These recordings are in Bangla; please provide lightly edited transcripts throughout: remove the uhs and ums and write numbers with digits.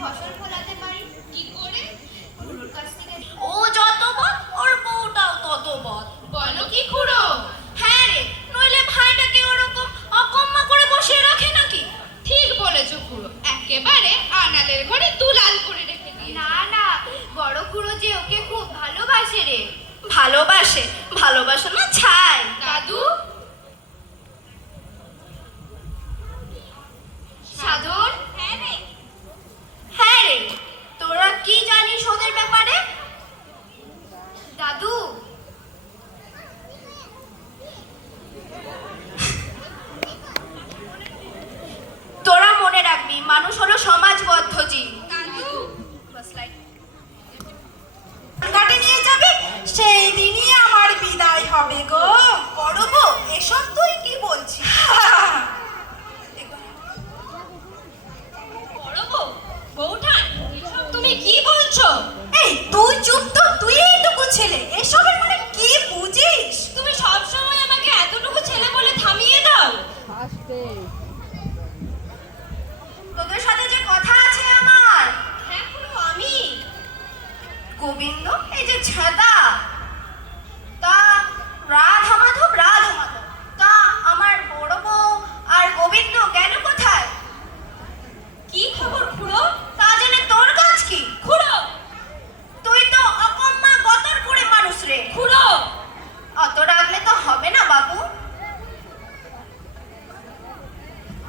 ফসল ফলাতে পারি। কি করে? খুড়োর কাছ থেকে। ও যত বদ ওর বউটাও তত বদ। বলো কি খুড়ো? হ্যাঁ রে, নইলে ভাইটাকে ওরকম অকম্মা করে বসিয়ে রাখে নাকি? ঠিক বলেছো খুড়ো, একেবারে আনালের ঘরে দুলাল করে রেখে দিয়ে। না না, বড় খুড়ো যে ওকে খুব ভালোবাসে রে। ভালোবাসে? ভালোবাসা না ছাই। দাদু সাধন। হ্যাঁ রে। হ্যাঁ রে, তোরা কি জানিস ওদের ব্যাপারে? দাদু, তোরা মনে রাখবি, মানুষ হলো সমাজবদ্ধ জীব। দাদু কাটে নিয়ে যাবি, সেই দিনই আমার বিদায় হবে গো। বড় বউ, এসব তুই কি বলছিস? বড় বউ, বউঠান, এসব তুমি কি বলছো? এই তুই চুপ তো, তুই এইটুকু ছেলে, এসবের মানে কি বুঝিস? তুমি সব সময় আমাকে এতটুকু ছেলে বলে থামিয়ে দাও। তোদের সাথে যে কথা আছে আমার। হ্যাঁ খুড়ো, আমি গোবিন্দ, এই যে ছাদা, তা রাধা মাধব, তা আমার বড় বউ আর গোবিন্দ গেল কোথায়? কি খবর খুড়ো? তা জেনে তোর কাজ কি? খুড়ো তুই তো অকম্মা গতর করে মানুষ রে। খুড়ো অত রাখলে তো হবে না বাবু।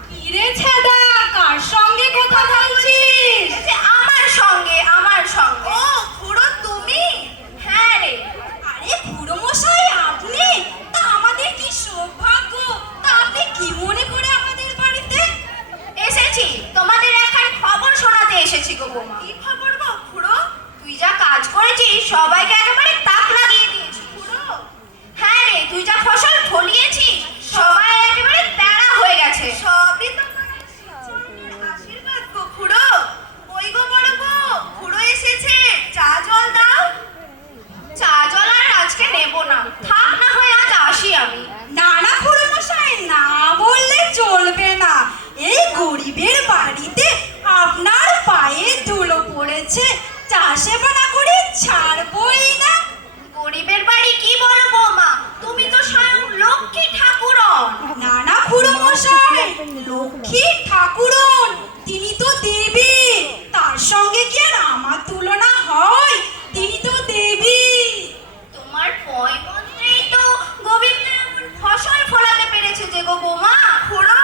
কি রে ছাদা, কার সঙ্গে কথা বলছিস? এই যে আমার সঙ্গে, আমার সঙ্গে। ও খুড়ো তুমি? হ্যাঁ রে। আরে খুড়ো মশাই, আপনি? তা আমাদের কি সৌভাগ্য, তা আপনি কি মনে করে আমাদের বাড়িতে এসেছি তোমাদের একখান খবর শোনাতে এসেছি গো বৌমা। কি খবর গো খুড়ো? তুই যা কাজ করেছিস সবাইকে একেবারে তাক লাগিয়ে দিয়েছিস খুড়ো। হ্যাঁ রে, তুই যা ফসল ফলিয়েছিস সবাই একেবারে তেড়া হয়ে গেছে। সবই তোমার আশীর্বাদ গো খুড়ো। ওই গো বড় বউ, খুড়ো এসেছে, চা জল দাও। চা জল আর আজকে নেব না, থাক না হয় আজ আসি আমি। না না খুড়ো মশাই, না বললে চলবে না। এই গরিবের বাড়িতে আপনার পায়ে ধুলো পড়েছে, চা সেবা না করে ছাড়বই না। গরিবের বাড়ি কি বলো বৌমা, তুমি তো স্বয়ং লক্ষ্মী ঠাকুরন। না না খুড়ো মশাই, লক্ষ্মী ঠাকুরন তিনি তো দেবী, তার সঙ্গে কি আর আমার তুলনা হয়? তিনি তো দেবী। তোমার পয় মন্ত্রেই তো গোবিন্দ এমন ফসল ফলাতে পেরেছে যে গো বৌমা। খুড়ো,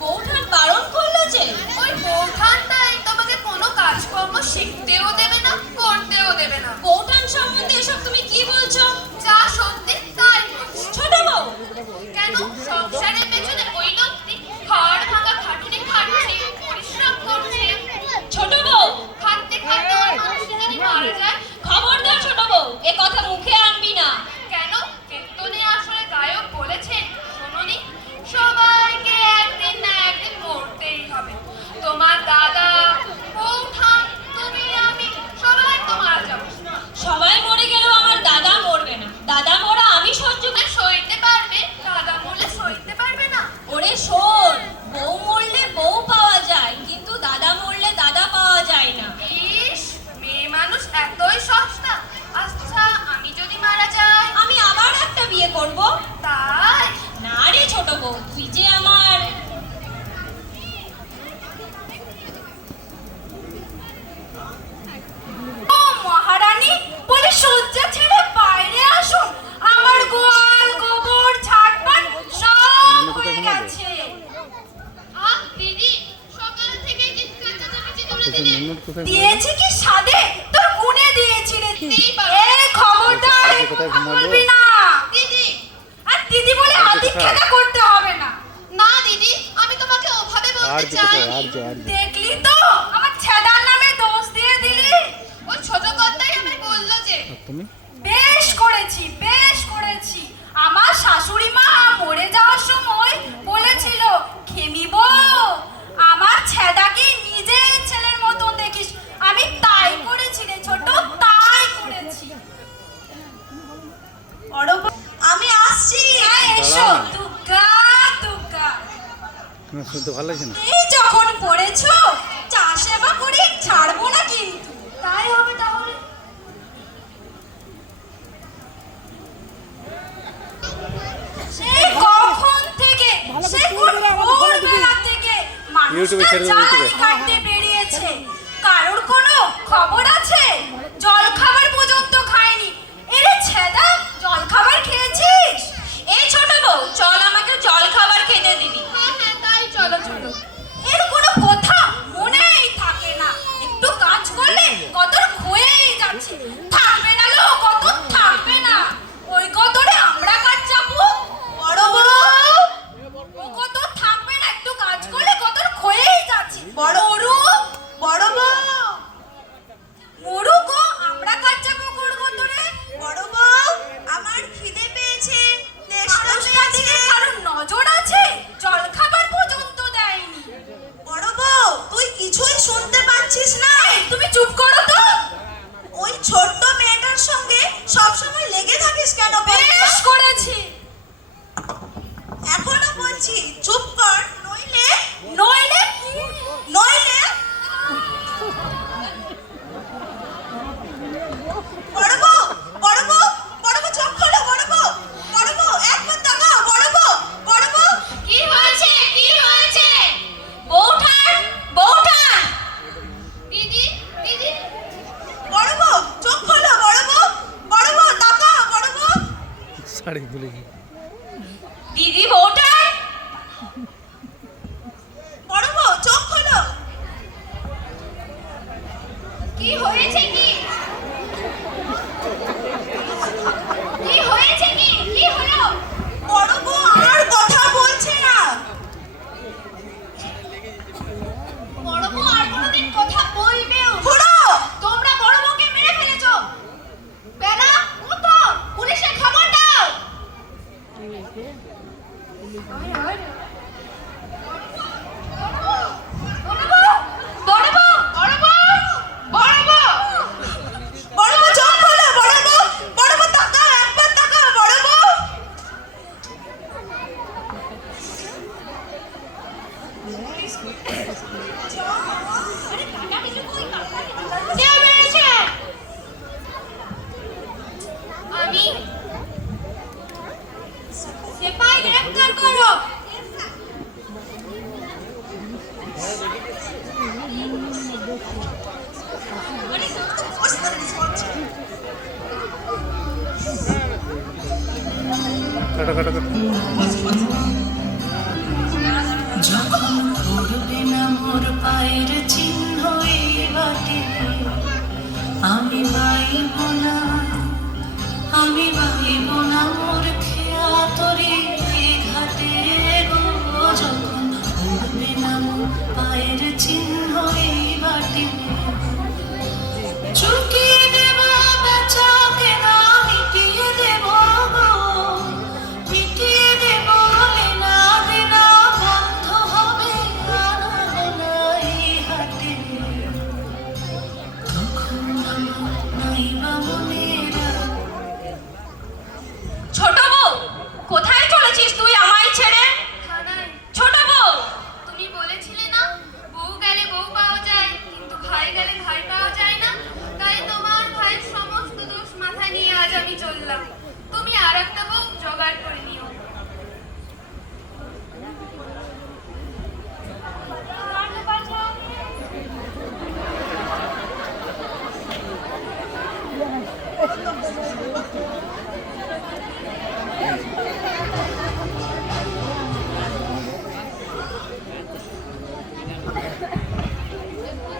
বৌঠান বারণ করলো যে? ওই বৌঠানটাই তোমাকে কোনো কাজকর্ম শিখতেও দেবে না, করতেও দেবে না। বৌঠান সম্বন্ধে এসব তুমি কি বলছো? যা সত্যি তাই বলছি। ছোট বউ কেন, সংসারের পেছনে ওই লোকটি ঘর ভাঙা খাটুনি খাটছে, পরিশ্রম করছে। ছোট বউ, খাটতে খাটতে ওই মানুষটি যদি মারা যায়? খবরদার ছোট বউ, এ কথা মুখে আনবি না। কেন, কীর্তনে আসলে গায়ক বলেছেন শোনোনি, সবাইকে একদিন না একদিন মরতেই হবে। তোমার দাদা, বৌঠান, তুমি, আমি, সবাই তো মারা যাবো। সবাই মরে গেলেও আমার দাদা মরবে না। দাদা মরা আমি সহ্য করে সইতে পারবে, দাদা মরলে সইতে পারবে না। ওরে শোন, বউ মরলে বউ পাওয়া যায়, কিন্তু দাদা মরলে দাদা পাওয়া যায় না। ইস, মেয়ে মানুষ এতই সস্তা। আচ্ছা, আমি যদি মারা যাই? আমি আবার একটা বিয়ে করব। তাই না রে ছোট বউ, তুই যে আমার মহারানী বলে শয্যা ছেড়ে বাইরে আসুন, আমার গোয়াল গোবর ঝাড়পাট সব হয়ে গেছে। দিদি সকাল থেকে চিৎকার চেঁচামেচি করে দিয়েছি কি সাদে, তোর গুনে দিয়েছি রে। এই খবরদার বলবি না দিদি। আর দিদি বলে আদিক্ষেতা করতে হবে না। না দিদি, আমি তোমাকে ওভাবে বলতে চাইনি। দেখলি তো আমার ছেদার নামে দোষ দিয়ে দিলি। ওই ছোট কর্তাই আমি বললো যে তুমি বেশ করেছি, বেশ করেছি। আমার শাশুড়ি মা মরে যাওয়ার সময় বলেছিল, খেমি বউ আমার ছেদাকে নিজের ছেলের মতন দেখিস। আমি তাই করেছি রে ছোট, তাই করেছি। আমি আসছি। হ্যাঁ এসো। দুর্গা দুর্গা। না শুনতে ভালো লাগছে না। এই যখন পড়েছো চা সেবা করে ছাড়বো না কিন্তু। তাই হবে তাহলে। সেই কখন থেকে সে কোন ভোরবেলা থেকে ইউটিউবে মানুষটা ছেড়ে দেবো, জ্বালানি ইউটিউবে। কাটতে বেরিয়েছে। কারোর কোনো খবর আছে? জল খাবার পর্যন্ত খায়নি। এরে ছেদা, জল খাবার খেয়েছিস? এই ছোট বউ, চল আমাকে জল খাবার খেতে দিবি। হ্যাঁ হ্যাঁ তাই চলো চলো। এর কোনো কথা মনেই থাকে না। একটু কাজ করলে কদর হয়েই যাচ্ছে। থাকবে না লো, কদর থাকবে না। ওই কদরে আমরা কাজ চাপবো। বড় বড় ও কদর থাকবে না, একটু কাজ করলে কদর হয়েই যাচ্ছে। বড় মরু, বড় বউ মরু গো, আমরা কাজ চাপবো কোন কদরে? বড় বউ আমার খিদে পেয়েছে, মানুষটার দিকে কারোর নজর আছে? জল খাবার পর্যন্ত দেয়নি। বড় বউ তুই কিছুই শুনতে পাচ্ছিস না? তুমি চুপ করো তো। ওই ছোট্ট মেয়েটার সঙ্গে সবসময় লেগে থাকিস কেন? বেশ করেছি, এখনো বলছি চুপ কর, নইলে নইলে নইলে বড় বউ, বড় বউ, বড় বউ চোখ খোলো। বড় বউ, বড় বউ একবার তাকাও। বড় বউ, বড় বউ কি হয়েছে? কি হয়েছে? বউঠান, বউঠান। দিদি, দিদি। বড় বউ চোখ খোলো। বড় বউ, বড় বউ তাকাও। বড় বউ, শাড়ি খুলে গিয়ে দিদি বউঠান। বড় বউ চোখ খোলো। কি হয়েছে কি? কি হয়েছে কি? কি হলো? বড় বউ আর কথা বলছে না। বড় বউ আর কোনোদিন কথা বলবেও না। খুড়ো, তোমরা বড় বউকে মেরে ফেলেছো। বেলা, উঠো, পুলিশে খবর দাও। বড় বউ, বড় বউ, বড় বউ, বড় বউ। বড় বউ চোখ খোলো। বড় বউ, বড় বউ তাকাও, একবার তাকাও। বড় বউ কে মেরেছে? আমি। সিপাই গ্রেফতার করো। কাটা কাটা কাটা। যখন পড়বে না মোর পায়ের চিহ্ন এই বাটে, আমি বাইব না, আমি বাইব না মোর খেয়া তরি ঘাটে গো। যখন পড়বে না মোর পায়ের চিহ্ন এই বাটে, চুকিয়ে দেব বেচা কেনা, মিটিয়ে দেব গো, মিটিয়ে দেব লেনা দেনা, বন্ধ হবে আনা এই হাটে। তখন আমার নাইবা মনেরা। ছোট বউ, কোথায় চলেছিস তুই আমায় ছেড়ে? থানায়। ছোট বউ, তুমি বলেছিলে না বউ গেলে বউ পাওয়া যায়, কিন্তু ভাই গেলে ভাই পাওয়া যায় না। তাই তোমার ভাইয়ের সমস্ত দোষ মাথায় নিয়ে আজ আমি চললাম। তুমি আর একটা বউ জোগাড় করে নিও।